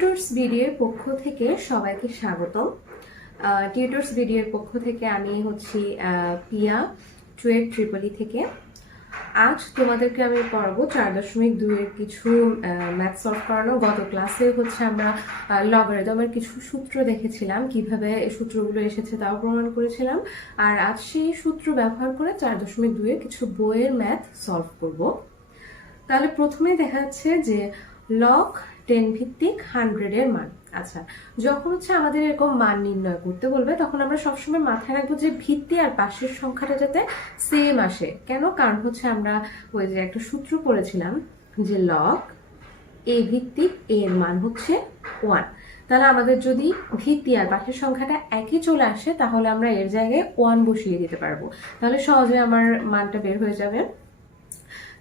Tutors ভিডিওর পক্ষ থেকে সবাইকে স্বাগতম। টিউটরস ভিডিওর পক্ষ থেকে আমি হচ্ছি পিয়া টুয়েট ট্রিপলি থেকে। আজ তোমাদেরকে আমি পড়াবো 4.2 এর কিছু ম্যাথ সলভ করানো। গত ক্লাসে হচ্ছে আমরা লগারিদমের কিছু সূত্র দেখেছিলাম, কিভাবে এই সূত্রগুলো এসেছে তাও প্রমাণ করেছিলাম। আর আজ সেই সূত্র ব্যবহার করে 4.2 এর কিছু বইয়ের ম্যাথ সলভ করব। তাহলে প্রথমে দেখা যাচ্ছে যে লগ 10 ভিত্তিক 100 এর মান। আচ্ছা, যখন হচ্ছে আমাদের এরকম মান নির্ণয় করতে বলবে তখন আমরা সবসময় মাথায় রাখবো যে ভিত্তি আর পাশের সংখ্যাটা যাতে সেম আসে। কেন? কারণ হচ্ছে আমরা ওই যে একটা সূত্র পড়েছিলাম যে লগ এ ভিত্তিক এ এর মান হচ্ছে 1। তাহলে আমাদের যদি ভিত্তি আর পাশের সংখ্যাটা একই চলে আসে তাহলে আমরা এর জায়গায় 1 বসিয়ে দিতে পারবো, তাহলে সহজে আমার মানটা বের হয়ে যাবে।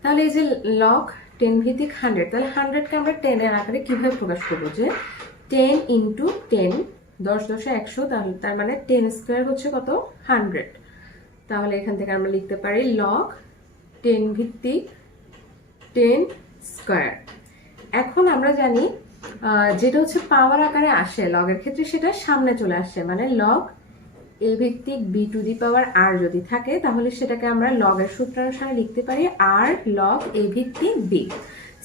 তাহলে এই যে লগ 10 ভিত্তিক 100, তাহলে 100কে আমরা 10 এর আকারে কিভাবে প্রকাশ করবো? যে 10 ইন্টু 10, 10 10 100, তাহলে তার মানে 10 স্কোয়ার হচ্ছে কত? 100। তাহলে এখান থেকে আমরা লিখতে পারি লগ 10 ভিত্তিক 10 স্কোয়ার। এখন আমরা জানি যেটা হচ্ছে পাওয়ার আকারে আসে লগের ক্ষেত্রে সেটা সামনে চলে আসে, মানে লগ এ ভিত্তিক বি টু দি পাওয়ার আর যদি থাকে তাহলে সেটাকে আমরা লগের সূত্রানুসারে লিখতে পারি আর লগ এ ভিত্তিক বি।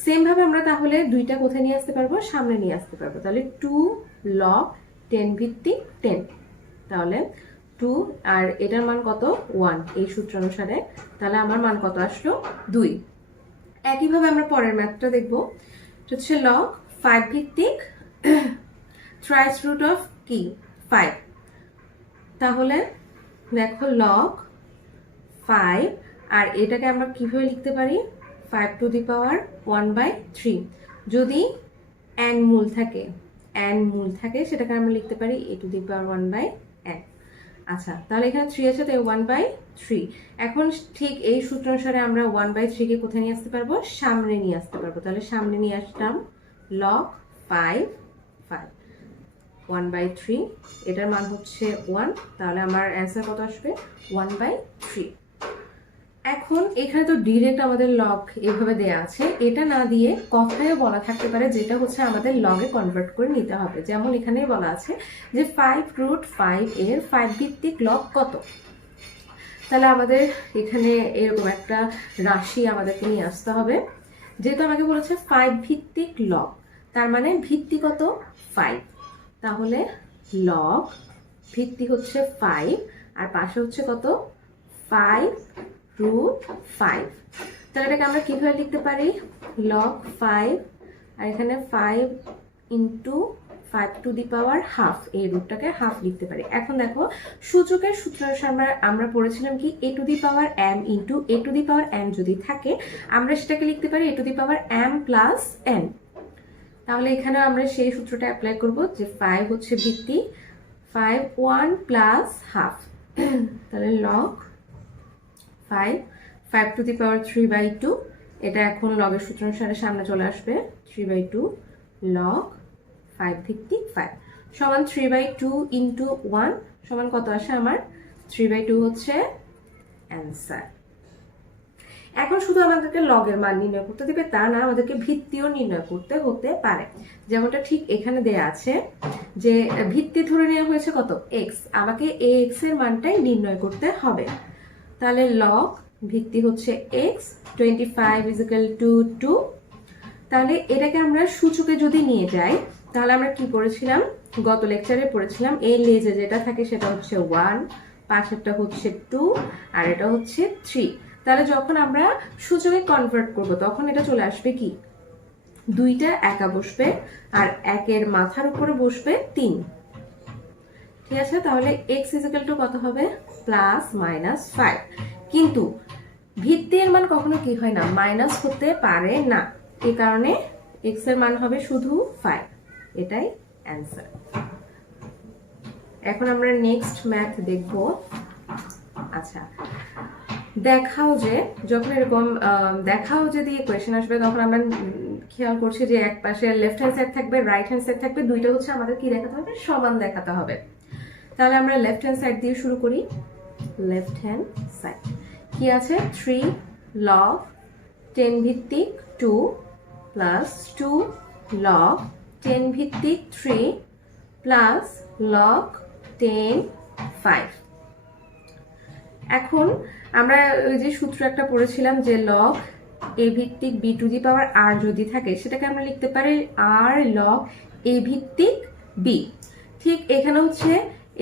সেম ভাবে আমরা তাহলে দুইটা কোথায় নিয়ে আসতে পারবো? সামনে নিয়ে আসতে পারবো। তাহলে 2 লগ 10 ভিত্তিক 10, তাহলে 2 আর এটার মান কত? 1 এই সূত্রানুসারে। তাহলে আমার মান কত আসলো? 2। একইভাবে আমরা পরের ম্যাথটা দেখবো, হচ্ছে লগ 5 ভিত্তিক থ্রাইস রুট অফ কি? 5। তাহলে দেখো লগ 5 আর এটাকে আমরা কিভাবে লিখতে পারি? 5 টু দি পাওয়ার 1/3। যদি n মূল থাকে সেটাকে আমরা লিখতে পারি a to the power 1/n। আচ্ছা, তাহলে এখানে 3 আছে তাই 1/3। এখন ঠিক এই সূত্র অনুসারে আমরা 1/3 কে কোথায় নিয়ে আসতে পারবো? সামনে নিয়ে আসতে পারবো। তাহলে সামনে নিয়ে আসলাম লগ 5 1/3, এটার মান হচ্ছে 1, তাহলে আমার অ্যান্সার কত আসবে? 1/3। এখন এখানে তো ডিরেক্ট আমাদের লগ এভাবে দেয়া আছে, এটা না দিয়ে কথায় বলা থাকতে পারে যেটা হচ্ছে আমাদের লগে কনভার্ট করে নিতে হবে। যেমন এখানে বলা আছে যে 5√5 এর 5 ভিত্তিক লগ কত। তাহলে আমাদের এখানে এরকম একটা রাশি আমাদেরকে নিয়ে আসতে হবে। যেহেতু আমাকে বলেছে 5 ভিত্তিক লগ, তার মানে ভিত্তি কত? 5। তাহলে লগ ভিত্তি হচ্ছে 5 আর পাশে হচ্ছে কত? 5√5। তাহলে এটাকে আমরা কিভাবে লিখতে পারি? লগ 5 আর এখানে 5 into 5 to the power half, এই রুটটাকে হাফ লিখতে পারি। এখন দেখো সূচকের সূত্র আমরা পড়েছিলাম কি? a to the power m into a to the power n যদি থাকে আমরা সেটাকে লিখতে পারি a to the power m plus n। তাহলে এখানে আমরা সেই সূত্রটা অ্যাপ্লাই করব যে 5 হচ্ছে ভিত্তি, 5 1 প্লাস হাফ, তাহলে লগ 5 টু দি পাওয়ার 3/2, এটা এখন লগের সূত্র অনুসারে সামনে চলে আসবে 3/2 লগ 5 ভিত্তিক 5 সমান 3/2 ইন্টু 1 সমান কত আসে আমার? 3/2 হচ্ছে অ্যান্সার। এখন শুধু আমাদেরকে লগের মান নির্ণয় করতে দিবে তা না, আমাদেরকে ভিত্তিও নির্ণয় করতে হতে পারে। যেমনটা ঠিক এখানে দেয়া আছে যে ভিত্তি ধরে নেওয়া হয়েছে কত? x, আমাকে x এর মানটাই নির্ণয় করতে হবে। তাহলে লগ ভিত্তি হচ্ছে x, 25 = 2। তাহলে এটাকে আমরা সূচকে যদি নিয়ে যাই তাহলে আমরা কি পড়েছিলাম? গত লেকচারে পড়েছিলাম এর লেজে যেটা থাকে সেটা হচ্ছে 1, পাশেরটা হচ্ছে 2 আর এটা হচ্ছে 3। তাহলে যখন আমরা সূচকে কনভার্ট করব তখন এটা চলে আসবে কি? 2টা একা বসবে আর একের মাথার উপরে বসবে 3। ঠিক আছে, তাহলে x = কত হবে? +-5। কিন্তু ভিত্তির মান কখনো কি হয় না? মাইনাস হতে পারে না, এই কারণে x এর মান হবে শুধু 5। এটাই অ্যান্সার। এখন আমরা নেক্সট ম্যাথ দেখব। আচ্ছা, দেখাও যে যখন এরকম দিয়ে কোয়েশ্চেন আসবে তখন আমরা খেয়াল করছি যে এক পাশে লেফট হ্যান্ড সাইড থাকবে, রাইট হ্যান্ড সাইড থাকবে, দুইটা হচ্ছে আমাদের কি দেখাতে হবে? সমান দেখাতে হবে। তাহলে আমরা লেফট হ্যান্ড সাইড দিয়ে শুরু করি। লেফট হ্যান্ড সাইড কি আছে? 3 লগ 10 ভিত্তিক 2 প্লাস 2 লগ 10 ভিত্তিক 3 প্লাস লগ 10 5। এখন আমরা ওই যে সূত্র একটা পড়েছিলাম যে লগ a ভিত্তিক b two the power r যদি থাকে সেটাকে আমরা লিখতে পারি r লগ a ভিত্তিক b। ঠিক এখানে হচ্ছে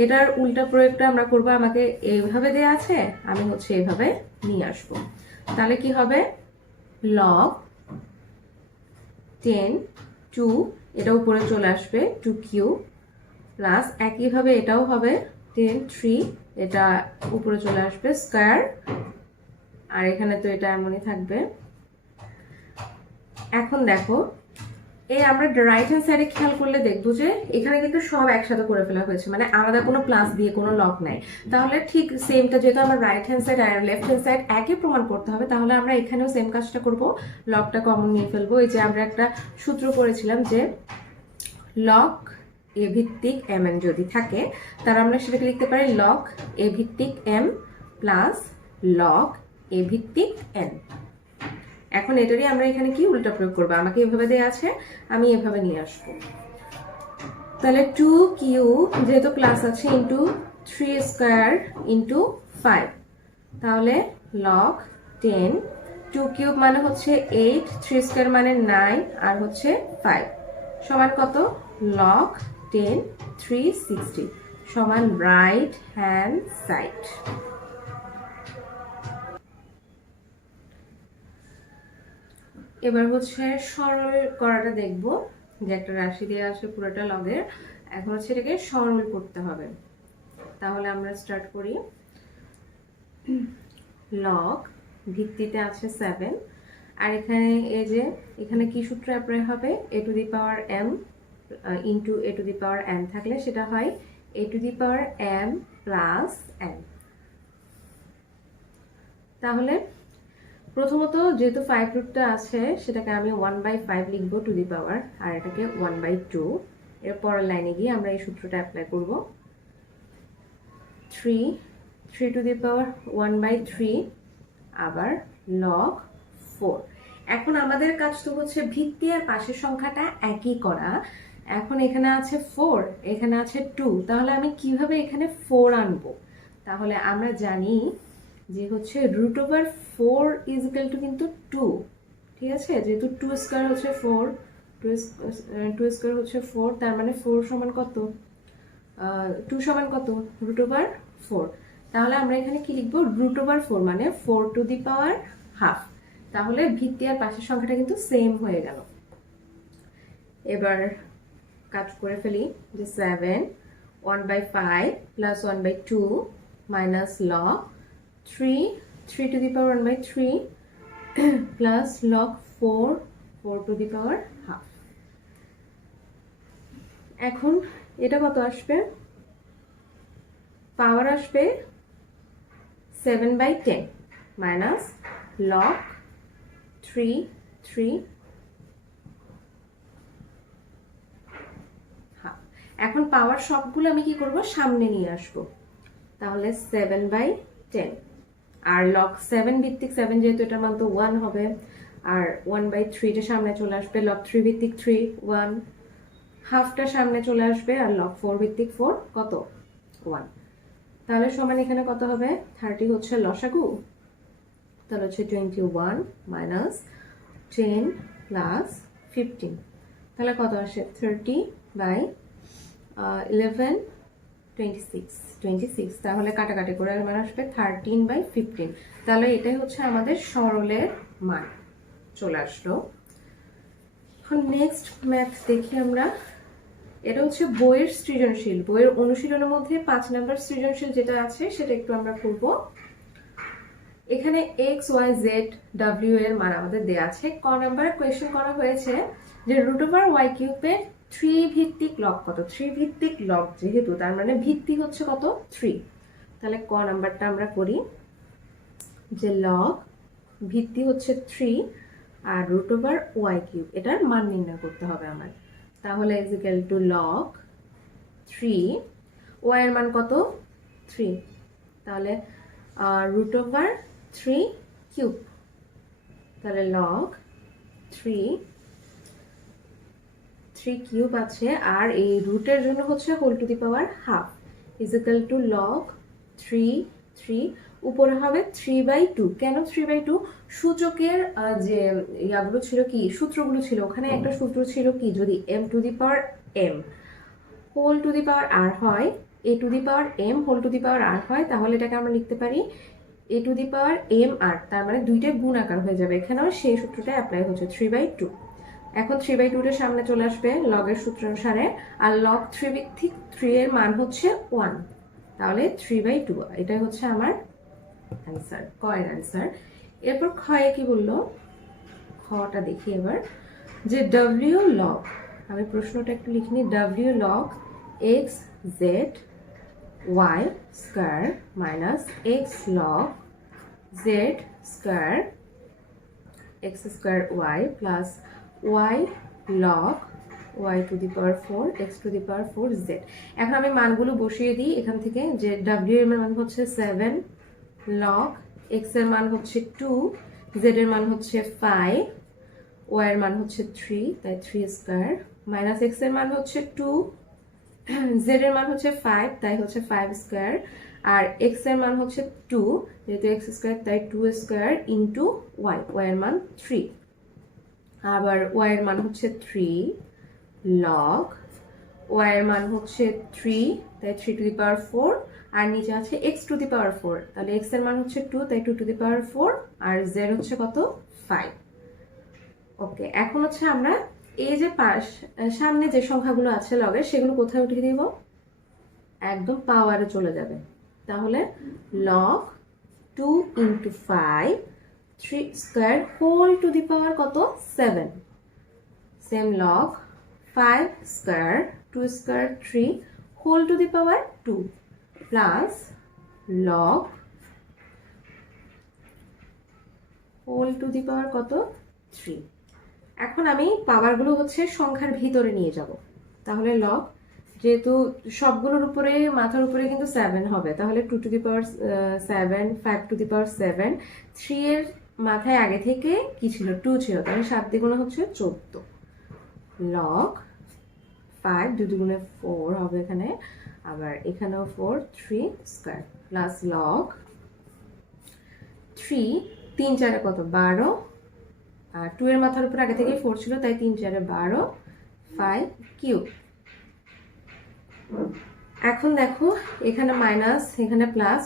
এটার উল্টা প্রয়োগটা আমরা করব। আমাকে এইভাবে দেয়া আছে, আমি হচ্ছে এইভাবে নিয়ে আসব। তাহলে কি হবে লগ 10 2, এটা উপরে চলে আসবে 2 কিউব প্লাস একইভাবে এটাও হবে 10 3, এটা উপরে চলে আসবে স্কয়ার, আর এখানে তো এটা এমনই থাকবে। এখন দেখো এই আমরা রাইট হ্যান্ড সাইডে খেয়াল করলে দেখবো যে এখানে কিন্তু সব একসাথে করে ফেলা হয়েছে, মানে আলাদা কোনো প্লাস দিয়ে কোনো লগ নাই। তাহলে ঠিক সেমটা যেহেতু আমার রাইট হ্যান্ড সাইড আর লেফট হ্যান্ড সাইড একই প্রমাণ করতে হবে, তাহলে আমরা এখানেও সেম কাজটা করব, লগটা কমন নিয়ে ফেলবো। এই যে আমরা একটা সূত্র করেছিলাম যে লগ এ ভিত্তিক এম এন যদি থাকে তাহলে আমরা সেটাকে লিখতে পারি লগ এ ভিত্তিক এম প্লাস লগ এ ভিত্তিক এন। এখন এটারই আমরা এখানে কি উল্টা প্রয়োগ করবো, আমাকে এভাবে দেওয়া আছে, আমি এভাবে নিয়ে আসবো। তাহলে 2 কিউব যেহেতু প্লাস আছে ইন্টু 3 স্কয়ার ইন্টু 5, তাহলে লগ 10 2 কিউব মানে হচ্ছে 8, 3 স্কয়ার মানে 9, আর হচ্ছে 5 সমান কত লগ 10 360 সমান রাইট হ্যান্ড সাইড। এবার হচ্ছে সরল করাটা দেখব, যে একটা রাশি দিয়ে আসে পুরোটা লগের, এখন হচ্ছে এটাকে সরল করতে হবে। তাহলে আমরা স্টার্ট করি। লগ ভিত্তিতে আছে 7, আর এখানে এই যে এখানে কি সূত্র অ্যাপ্লাই হবে, a to the power m into a to the power n থাকলে সেটা হয় a to the power m plus n। তাহলে প্রথমত যেহেতু 5 রুটটা আছে সেটাকে আমি 1/5 লিখবো টু দি পাওয়ার, আর এটাকে 1/2। এর পরের লাইনে গিয়ে আমরা এই সূত্রটা অ্যাপ্লাই করব। 3 টু দি পাওয়ার 1/3 আবার লগ 4। এখন আমাদের কাজ তো হচ্ছে ভিত্তি আর পাশের সংখ্যাটা একই করা। এখন এখানে আছে 4, এখানে আছে 2, তাহলে আমি কিভাবে এখানে 4 আনবো? তাহলে আমরা জানি যে হচ্ছে √4 ইজ ইকুয়াল টু কিন্তু 2, ঠিক আছে? যেহেতু 2 স্কয়ার হচ্ছে 4, 2 স্কয়ার হচ্ছে 4, তার মানে 4 সমান কত, 2 সমান কত √4। তাহলে আমরা এখানে কি লিখবো, √4 মানে 4 টু দি পাওয়ার হাফ। তাহলে ভিত্তি আর পাশের সংখ্যাটা কিন্তু সেম হয়ে গেল। এবার কাজ করে ফেলি, যে 7 1/5 plus 1/2 minus log 3 to the power 1/3 plus log 4 two the power half. এখন এটা কত আসবে, পাওয়ার আসবে 7/10 মাইনাস লগ 3 হাফ। এখন পাওয়ার সবগুলো আমি কি করব, সামনে নিয়ে আসব। তাহলে 7/10 আর লগ 7 ভিত্তিক 7 যেহেতু এটার মান তো 1 হবে, আর 1/3টা সামনে চলে আসবে, লগ 3 ভিত্তিক 3 1, হাফটা সামনে চলে আসবে, আর লগ 4 ভিত্তিক 4 কত 1। তাহলে সমান এখানে কত হবে, 30 হচ্ছে লসাগু, তাহলে হচ্ছে 21 মাইনাস 10 প্লাস 15, তাহলে কত আসে 30/11 26। তাহলে কাটাকাটি করে মান আসবে 13/15। তাহলে এটাই হচ্ছে আমাদের সরলের মান চলে আসলো। এখন নেক্সট ম্যাথ দেখি আমরা। এটা হচ্ছে বইয়ের সৃজনশীল, বইয়ের অনুশীলনের মধ্যে 5 নাম্বার সৃজনশীল যেটা আছে সেটা একটু আমরা করব। এখানে x y z w এর মান আমাদের দেয়া আছে। ক নাম্বার কোয়েশ্চেন করা হয়েছে যে √y³ এর 3 ভিত্তিক লগ কত। 3 ভিত্তিক লগ যেহেতু তার মানে ভিত্তি হচ্ছে কত 3। তাহলে ক নাম্বারটা আমরা করি, যে লগ ভিত্তি হচ্ছে 3 আর √y³ এটার মান নির্ণয় করতে হবে আমার। তাহলে is equal to log 3, y এর মান কত 3, তাহলে √3³ তাহলে লগ 3 3 কিউব আছে, আর এই রুটের জন্য হচ্ছে whole to the power half is equal to log 3 উপরে হবে 3/2। কেন 3/2? সূচকের যে ইয়াগুলো ছিল কি, সূত্রগুলো ছিল, ওখানে একটা সূত্র ছিল কি, যদি m to the power m whole to the power r হয়, a to the power m whole to the power r হয়, তাহলে এটাকে আমরা লিখতে পারি a to the power m r, তার মানে দুইটা গুণ আকার হয়ে যাবে। এখানেও সেই সূত্রটা অ্যাপ্লাই হচ্ছে 3/2। এখন 3/2 সামনে চলে আসবে লগের সূত্র অনুসারে, আর লগ 3 এর মান হচ্ছে 1, তাহলে 3/2 এটাই হচ্ছে আমার অ্যান্সার, কয়ের অ্যান্সার। এরপর ক্ষয়ে কি বললো, খটা দেখি এবার, যে w লগ, আমি প্রশ্নটা একটু লিখিনি, w log x z y square minus x log z square x square y plus y log y two the power 4 x two the power 4 z। এখন আমি মানগুলো বসিয়ে দিই এখান থেকে, যে w এর মান হচ্ছে 7 লগ x এর মান হচ্ছে 2, z এর মান হচ্ছে 5, y এর মান হচ্ছে 3, তাই 3 স্কয়ার, মাইনাস x এর মান হচ্ছে 2, z এর মান হচ্ছে 5, তাই হচ্ছে 5 স্কয়ার, আর x এর মান হচ্ছে 2, যেহেতু x স্কয়ার তাই 2 স্কয়ার ইন্টু y, y এর মান 3, আবার y এর মান হচ্ছে 3 লগ y এর মান হচ্ছে 3, তাই 3 টু দি পাওয়ার 4, আর নিচে আছে x টু দি পাওয়ার 4, তাহলে x এর মান হচ্ছে 2, তাই 2 to the power 4, R z হচ্ছে কত 5। ওকে, এখন হচ্ছে আমরা এই যে সামনে যে সংখ্যাগুলো আছে লগের, সেগুলো কোথায় উঠিয়ে দিব, একদম পাওয়ারে চলে যাবে। তাহলে log 2 into 5 3 square whole to the power কত 7, same log 5 square 2 square 3 whole to the power 2 plus log whole to the power কত 3। এখন আমি পাওয়ারগুলো হচ্ছে সংখ্যার ভিতরে নিয়ে যাব, তাহলে লগ, যেহেতু সবগুলোর উপরে মাথার উপরে কিন্তু 7 হবে, তাহলে 2 to the power 7, 5 to the power 7, 3 এর মাথায় আগে থেকে কি ছিল 2 ছিল, তাহলে 7 দ্বিগুণে হচ্ছে 14 লগ 5 2 দুগুণে 4 হবে এখানে, আবার এখানেও 4 3 স্কয়ার প্লাস লগ 3 3 4 কত 12, আর 2 এর মাথার উপর আগে থেকে 4 ছিল, তাই 3 4 12 5 কিউব। এখন দেখো এখানে মাইনাস এখানে প্লাস,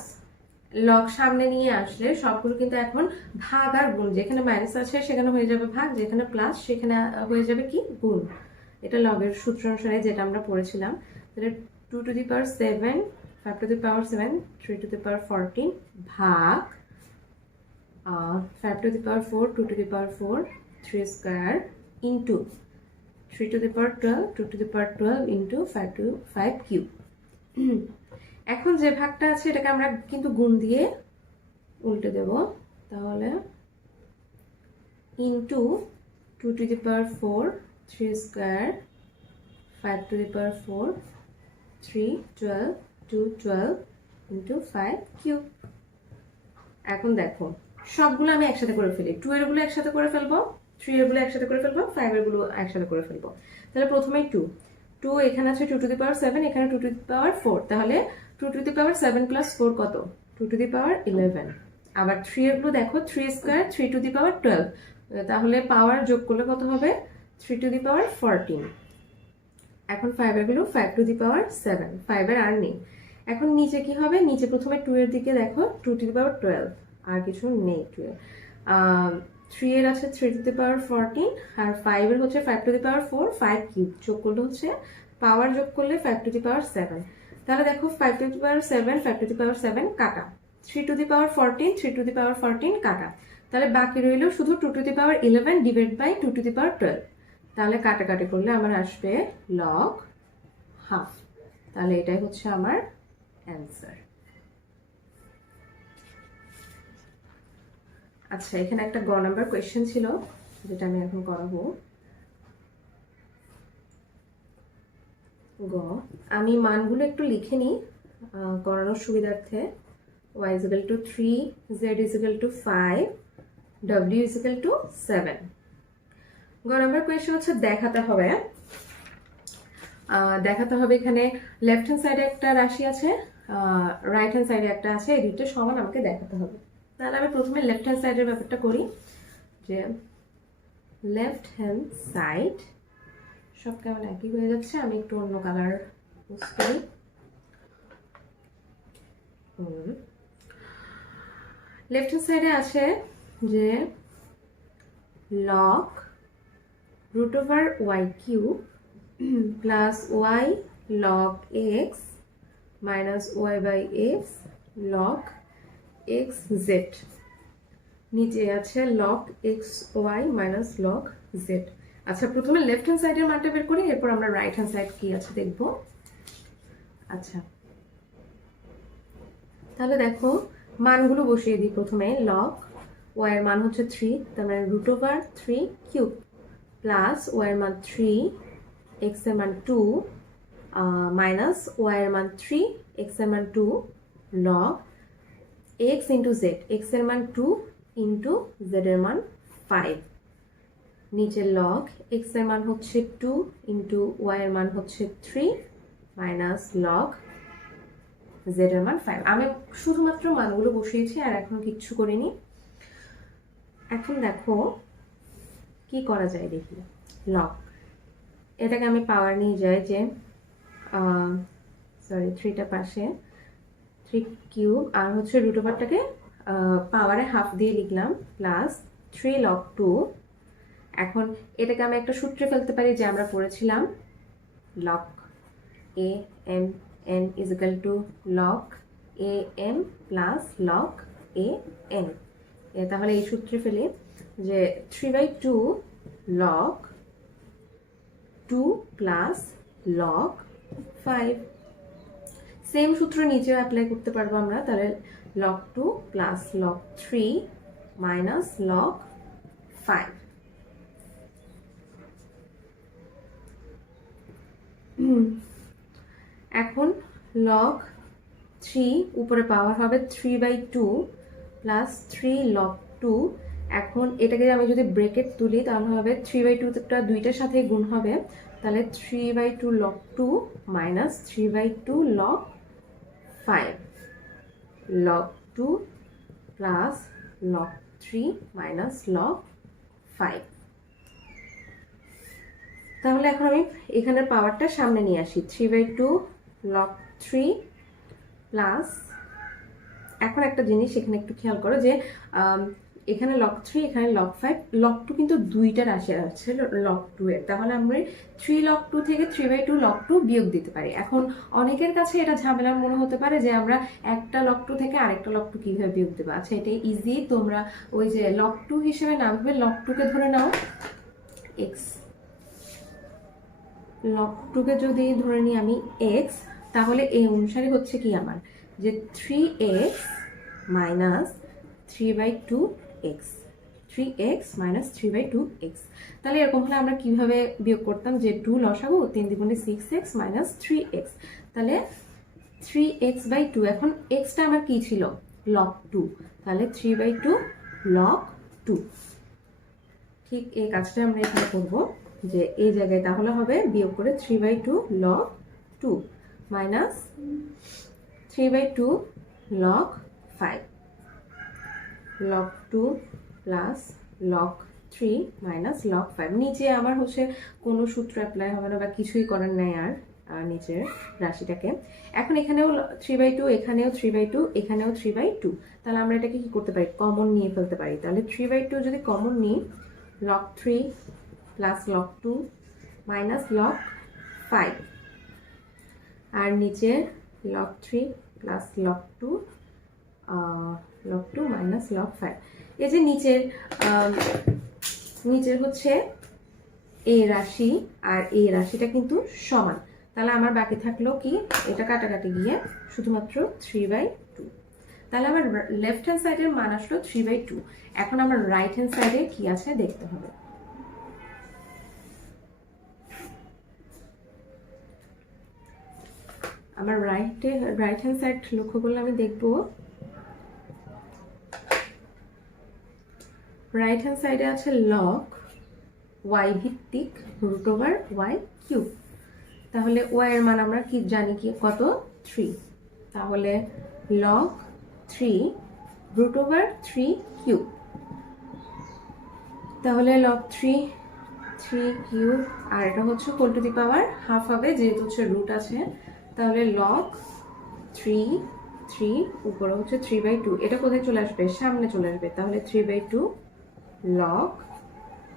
লগ সামনে নিয়ে আসলে সবগুলো কিন্তু এখন ভাগ আর গুণ, যেখানে মাইনাস আছে সেখানে হয়ে যাবে ভাগ, যেখানে প্লাস সেখানে হয়ে যাবে কি গুণ। এটা লগের সূত্র অনুসারে যেটা আমরা পড়েছিলাম। তাহলে 2 to the power 7 5 to the power 7 3 to the power 14 ভাগ 5 to the power 4 2 to the power 4 3 square into 3 to the power 12 2 to the power 12 into 5 to 5 cube। এখন যে ভাগটা আছে এটাকে আমরা কিন্তু গুণ দিয়ে উল্টে দেব, তাহলে into 2 to the power 4 3 square 5 to the power 4 3 12 2 12 into 5 cube। এখন দেখো সবগুলো আমি একসাথে করে ফেলি, 2 এর গুলো একসাথে করে ফেলবো, 3 এর গুলো একসাথে করে ফেলবো, 5 এর গুলো একসাথে করে ফেলবো। তাহলে প্রথমে 2 এখানে আছে 2 টু দি পাওয়ার 7, এখানে 2 টু দি পাওয়ার 4, তাহলে 2 টু দি পাওয়ার 7 প্লাস 4 কত 2 টু দি পাওয়ার 11। আবার 3 এর গুলো দেখো 3 স্কয়ার 3 টু দি পাওয়ার 12, তাহলে পাওয়ার যোগ করলে কত হবে 3 টু দি পাওয়ার 14। এখন 5 এর গুলো 5 টু দি পাওয়ার 7, 5 এর আর নেই। এখন নিচে কি হবে, নিচে প্রথমে 2 এর দিকে দেখো 2 টু দি পাওয়ার 12, আর কিছু নেই 2 এর। 3 এর আছে 3 টু দি পাওয়ার 14, আর 5 এর হচ্ছে 5 টু দি পাওয়ার 4 5 কিউব, যোগ করলে হচ্ছে পাওয়ার যোগ করলে 5 টু দি পাওয়ার 7। তাহলে দেখো 5 to the power 7 5 to the power 7 কাটা, 3 to the power 14 3 to the power 14 কাটা, তাহলে বাকি রইল শুধু 2 to the power 11 divide by 2 to the power 12। তাহলে কাটাকাটি করলে আমার আসবে লগ হাফ, তাহলে এটাই হচ্ছে আমার অ্যান্সার। আচ্ছা, এখানে একটা গ নাম্বার কোয়েশ্চেন ছিল যেটা আমি এখন করাবো। গ, আমি মানগুলো একটু লিখে নিই করানোর সুবিধার্থে। y is equal to 3, z is equal to 5, w is equal to 7। গ নাম্বার কোয়েশ্চেন হচ্ছে দেখাতে হবে দেখাতে হবে এখানে লেফট হ্যান্ড সাইডে একটা রাশি আছে, রাইট হ্যান্ড সাইডে একটা আছে, এই দুটো সমান আমাকে দেখাতে হবে। তাহলে আমি প্রথমে লেফট হ্যান্ড সাইডের ব্যাপারটা করি, যে লেফট হ্যান্ড সাইড সব কেমন একই হয়ে যাচ্ছে, আমি একটু অন্য কালার ইউজ করি। লেফট হ্যান্ড সাইডে আছে যে log √y cube plus y log x minus y/x log x z, নিচে আছে log x y minus log z। আচ্ছা, প্রথমে লেফট হ্যান্ড সাইডের মানটা বের করি, এরপর আমরা রাইট হ্যান্ড সাইড কি আছে দেখব। আচ্ছা, তাহলে দেখো মানগুলো বসিয়ে দিই। প্রথমে log y এর মান হচ্ছে 3, তার মানে √3 কিউব প্লাস y এর মান 3, x এর মান 2 মাইনাস y এর মান 3, x এর মান 2 log x into z, x এর মান 2 ইন্টু z এর মান 5, নিচে log x এর মান হচ্ছে 2 ইন্টু y এর মান হচ্ছে 3 মাইনাস log z এর মান 5। আমি শুধুমাত্র মানগুলো বসিয়েছি আর এখন কিচ্ছু করিনি। এখন দেখো কি করা যায় দেখি। log এটাকে আমি পাওয়ার নিয়ে যাই, যে সরি 3টা পাশে 3 কিউব আর হচ্ছে √টাকে পাওয়ারে হাফ দিয়ে লিখলাম প্লাস 3 log 2। এখন এটাকে আমি একটা সূত্রে ফেলতে পারি, যে আমরা পড়েছিলাম log a m n is equal to log a m plus log a n। তাহলে এই সূত্রে ফেলি যে 3/2 log 2 plus log 5। সেম সূত্র নিচেও অ্যাপ্লাই করতে পারবো আমরা, তাহলে log 2 plus log 3 minus log 5। এখন log 3 উপরে পাওয়ার হবে 3/2 প্লাস 3 log 2। এখন এটাকে আমি যদি ব্রেকেট তুলি তাহলে হবে 3/2টা দুইটার সাথে গুণ হবে, তাহলে 3/2 log 2 minus 3/2 log 5 log 2 plus log 3 minus log 5। তাহলে এখন আমি এখানের পাওয়ারটা সামনে নিয়ে আসি, 3/2 log 3 প্লাস, এখন একটা জিনিস এখানে একটু খেয়াল করো যে এখানে log 3 এখানে log 5, log 2 কিন্তু দুইটা রাশি আছে log 2 এর, তাহলে আমরা 3 log 2 থেকে 3/2 log 2 বিয়োগ দিতে পারি। এখন অনেকের কাছে এটা ঝামেলার মনে হতে পারে যে আমরা একটা log 2 থেকে আরেকটা log 2 কিভাবে বিয়োগ দেবো। আচ্ছা, এটা ইজি, তোমরা ওই যে log 2 হিসেবে না ভেবে log 2 কে ধরে নাও x, log 2 কে যদি ধরে নিই আমি x, তাহলে এই অনুসারে হচ্ছে কি আমার যে 3x minus 3/2x, 3x minus 3/2x। তাহলে এরকম হলে আমরা কিভাবে বিয়োগ করতাম, যে 2 লসাগু 3 দ্বিগুণে 6x মাইনাস 3x, তাহলে 3x/2। এখন xটা আমার কি ছিল log 2, তাহলে 3/2 log 2। ঠিক এই কাজটা আমরা এখানে করব, যে এই জায়গায় তাহলে হবে বিয়োগ করে 3/2 log 2 minus 3/2 log 5 log 2 plus log 3 minus log 5। নিচে আমার হচ্ছে কোনো সূত্র অ্যাপ্লাই হবে না বা কিছুই করার নাই আর নিচের রাশিটাকে। এখন এখানেও 3/2, এখানেও 3/2, এখানেও 3/2, তাহলে আমরা এটাকে কি করতে পারি, কমন নিয়ে ফেলতে পারি। তাহলে 3/2 যদি কমন নিই, log 3 plus log 2 minus log 5, আর নিচে log 3 plus log 2 minus log 5। এই যে নিচের হচ্ছে এই রাশি আর এই রাশিটা কিন্তু সমান, তাহলে আমার বাকি থাকলো কি, এটা কাটাকাটি গিয়ে শুধুমাত্র 3/2। তাহলে আমার লেফট হ্যান্ড সাইডের মান আসলো 3/2। এখন আমার রাইট হ্যান্ড সাইডে কি আছে দেখতে হবে। আমার রাইট হ্যান্ড সাইড লক্ষ্য করলে আমি দেখব রাইট হ্যান্ড সাইডে আছে log y ভিত্তিক √y কিউব। তাহলে ওয়াই এর মান আমরা কি জানি কি কত 3, তাহলে log 3 √3 কিউব, তাহলে log 3 কিউব আর এটা হচ্ছে whole to the power half হবে যেহেতু হচ্ছে রুট আছে, তাহলে log 3 উপরে হচ্ছে 3/2, এটা কোথায় চলে আসবে সামনে চলে আসবে, তাহলে 3/2 log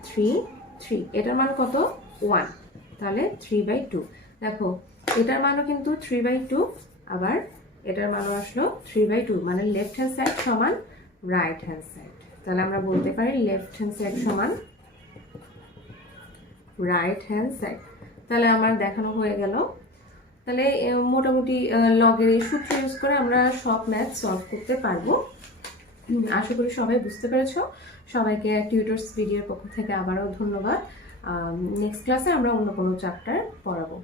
3 এটার মান কত 1, তাহলে 3/2। দেখো এটার মানও কিন্তু 3/2, আবার এটার মানও আসলো 3/2, মানে লেফট হ্যান্ড সাইড সমান রাইট হ্যান্ড সাইড, তাহলে আমরা বলতে পারি লেফট হ্যান্ড সাইড সমান রাইট হ্যান্ড সাইড। তাহলে আমার দেখানো হয়ে গেল। তাহলে মোটামুটি লগের এই সূত্র ইউজ করে আমরা সব ম্যাথ সলভ করতে পারবো। আশা করি সবাই বুঝতে পেরেছো। সবাইকে টিউটরস ভিডিওর পক্ষ থেকে আবারও ধন্যবাদ। নেক্সট ক্লাসে আমরা অন্য কোনো চ্যাপ্টার পড়াবো।